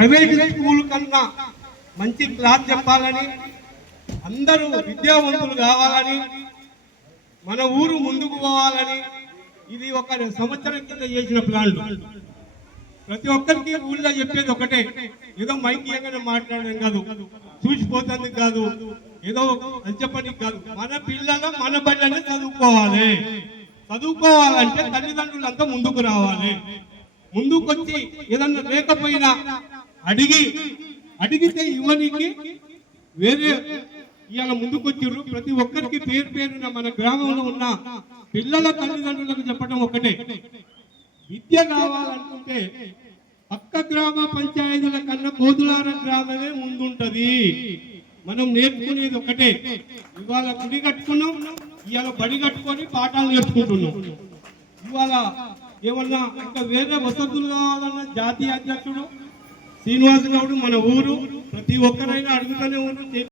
Private school కన్నా మంచి class చెప్పాలని అందరూ విద్యావంతులు కావాలని మన ఊరు ముందుకు పోవాలని ఇది ఒక సంవత్సరం కింద చేసిన ప్లాన్లు ప్రతి ఒక్కరికి ఊళ్ళో చెప్పేది ఒకటే ఏదో మైకీయంగానే మాట్లాడడం కాదు చూసిపోతుంది కాదు ఏదో అంచెపని కాదు. మన పిల్లలు మన బడిలోనే చదువుకోవాలి. చదువుకోవాలంటే తల్లిదండ్రులంతా ముందుకు రావాలి. ముందుకొచ్చి ఏదన్నా లేకపోయినా అడిగి అడిగితే ఇవ్వనికి వేరే ఇవాళ ముందుకొచ్చారు. ప్రతి ఒక్కరికి పేరు పేరున మన గ్రామంలో ఉన్న పిల్లల తల్లిదండ్రులకు చెప్పడం ఒకటే. విద్య కావాలనుకుంటే పక్క గ్రామ పంచాయతీల కన్నా కోదులార గ్రామమే ముందుంటది. మనం నేర్చుకునేది ఒకటే. ఇవాళ గుడి కట్టుకున్నాం ఇవాళ బడి కట్టుకొని పాఠాలు నేర్చుకుంటున్నాం. ఇవాళ ఏమన్నా ఇంకా వేరే వసతులు కావాలన్నా జాతీయ అధ్యక్షుడు శ్రీనివాస్ గౌడ్ మన ఊరు ప్రతి ఒక్కరైనా అడుగుతూనే ఉన్నారు